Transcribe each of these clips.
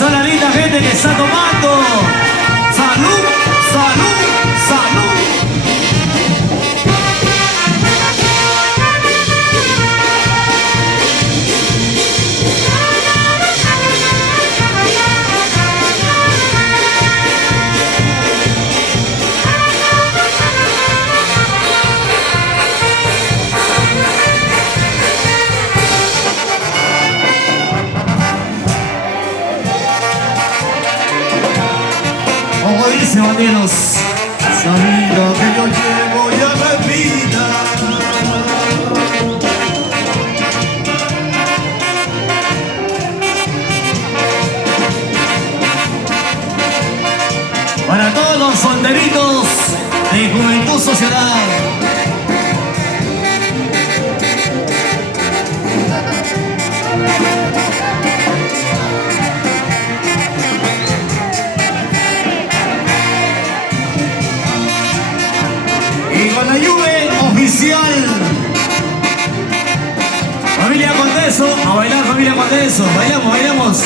está la linda gente que está tomando. ¡Salud! ¡Salud! ¡Salud! Como dice banderos, sonido que yo llevo ya la vida. Para todos los solteritos de Juventud Sociedad. Y con la Juve oficial. Familia Condeso, a bailar familia Condeso. Bailamos, bailamos.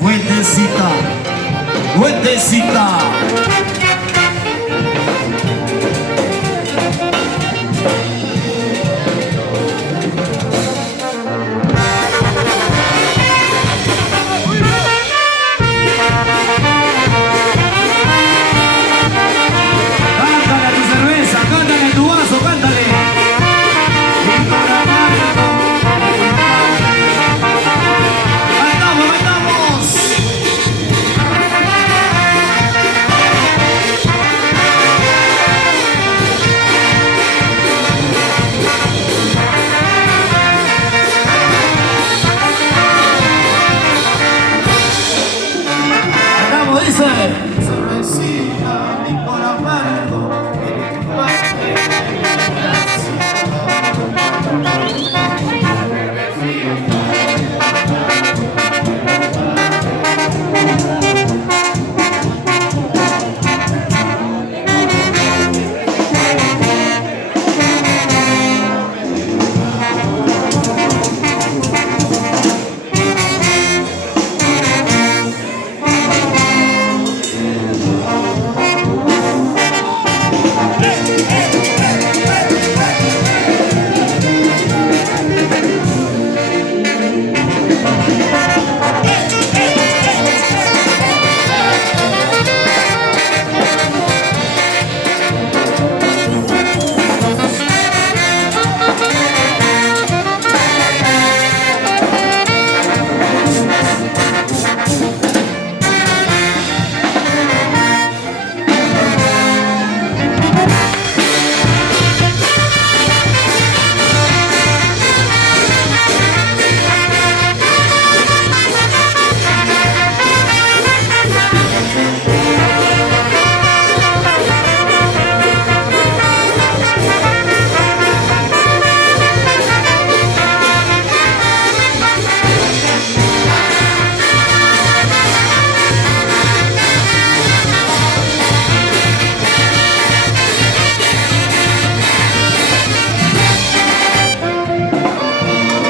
Fuentecita, fuentecita. Cántale a tu cerveza, cántale a tu vaso, cántale. ¡Bailamos, bailamos! ¡Bailamos, dice! Cervecita, licor amargo.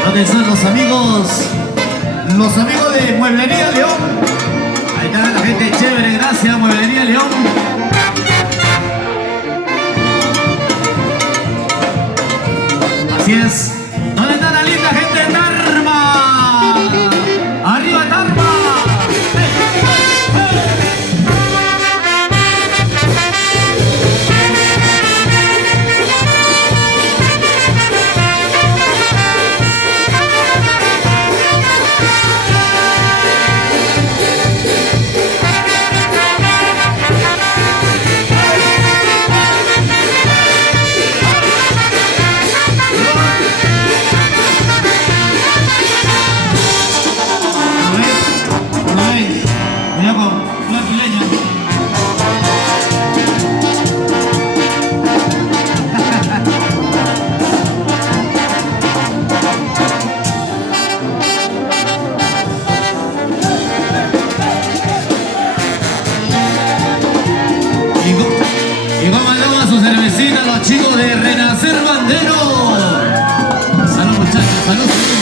¿Dónde están los amigos de Mueblería León? Ahí está la gente chévere, gracias Mueblería León. Así es. ¿Dónde está la linda gente de Tarma? ¡Arriba Tarma! su cervecita a los chicos de Renacer Bandero. Salud muchachos, salud, salud.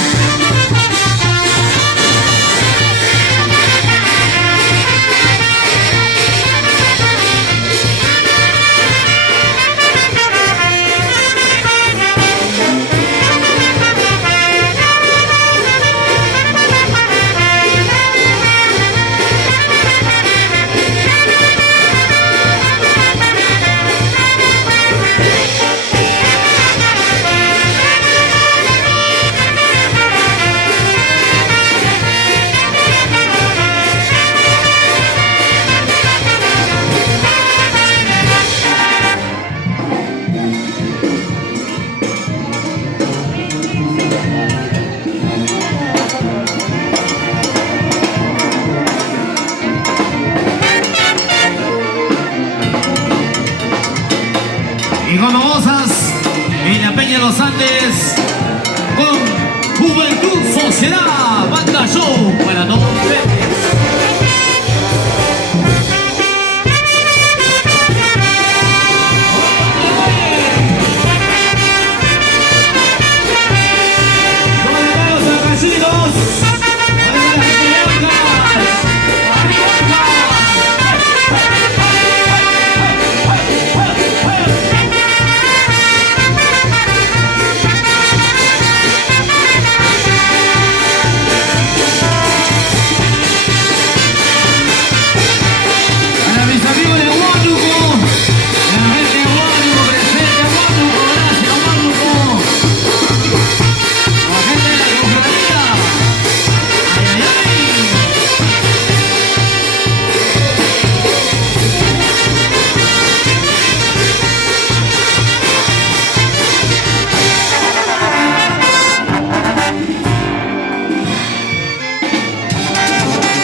Y con famosas en la Peña de los Andes con Juventud Sociedad Banda Show para todos ustedes.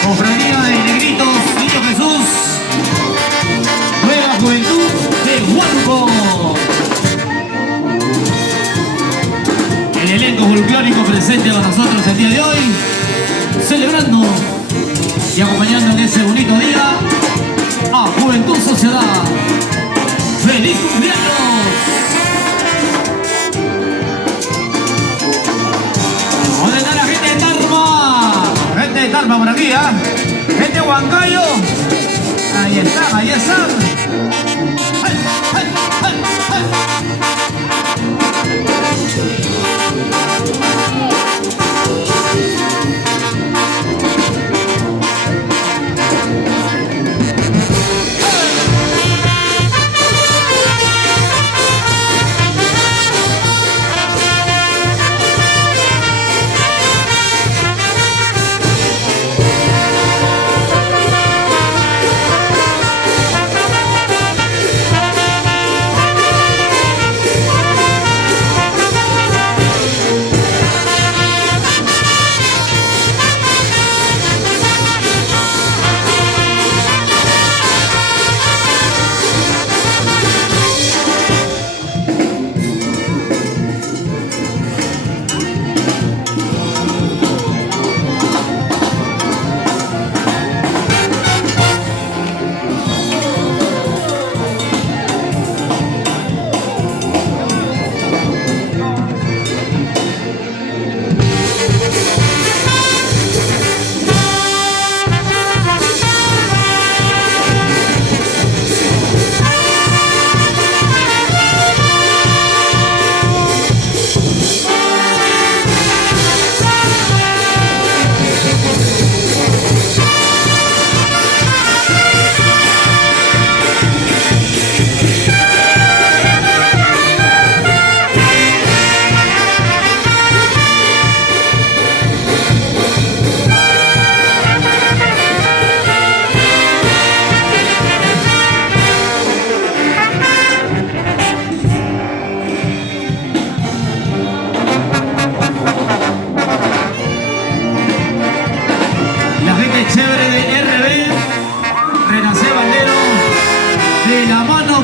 Cofradía de Negritos, Niño Jesús, Nueva Juventud de Huánuco. El elenco folclórico presente con nosotros el día de hoy, celebrando y acompañando en ese bonito día a Juventud Sociedad. ¡Feliz cumpleaños! ¿Dónde está la gente de Tarma? Gente de Tarma por aquí, ¿ah? Gente de Huancayo. Ahí están, ahí están. ¡Ay, ay, ay, ay!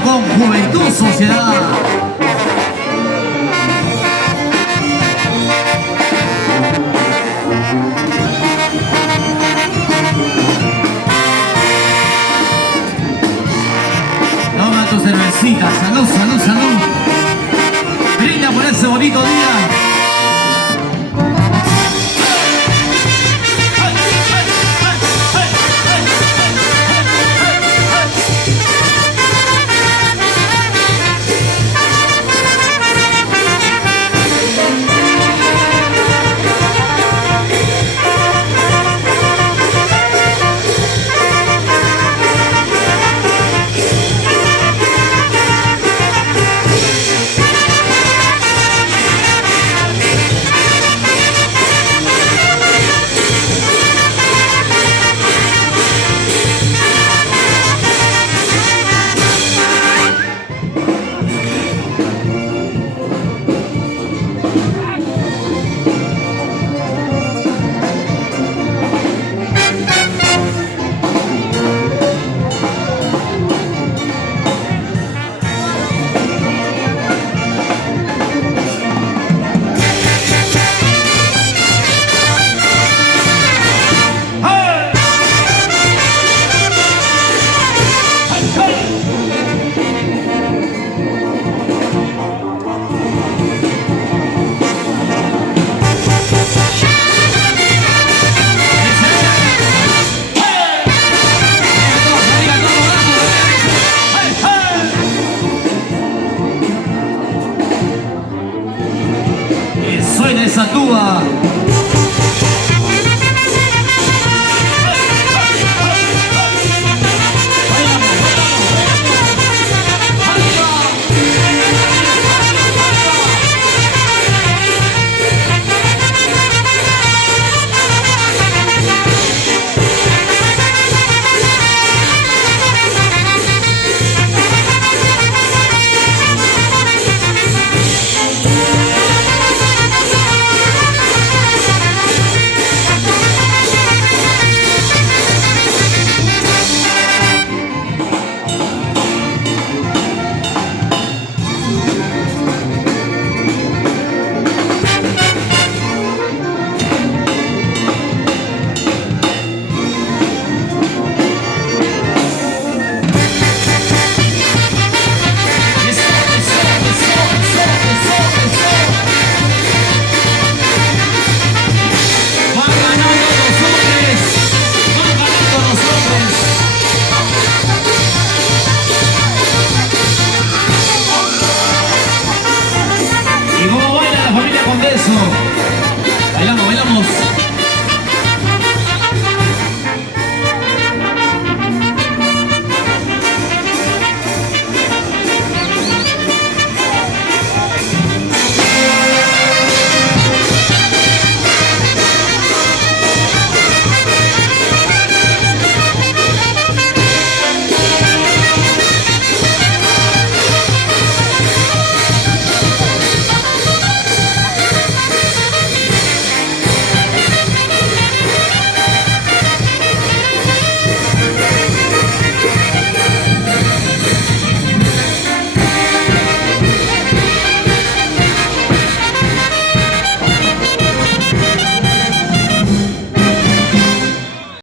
con Juventud Sociedad. Toma tu cervecita, salud. bonito día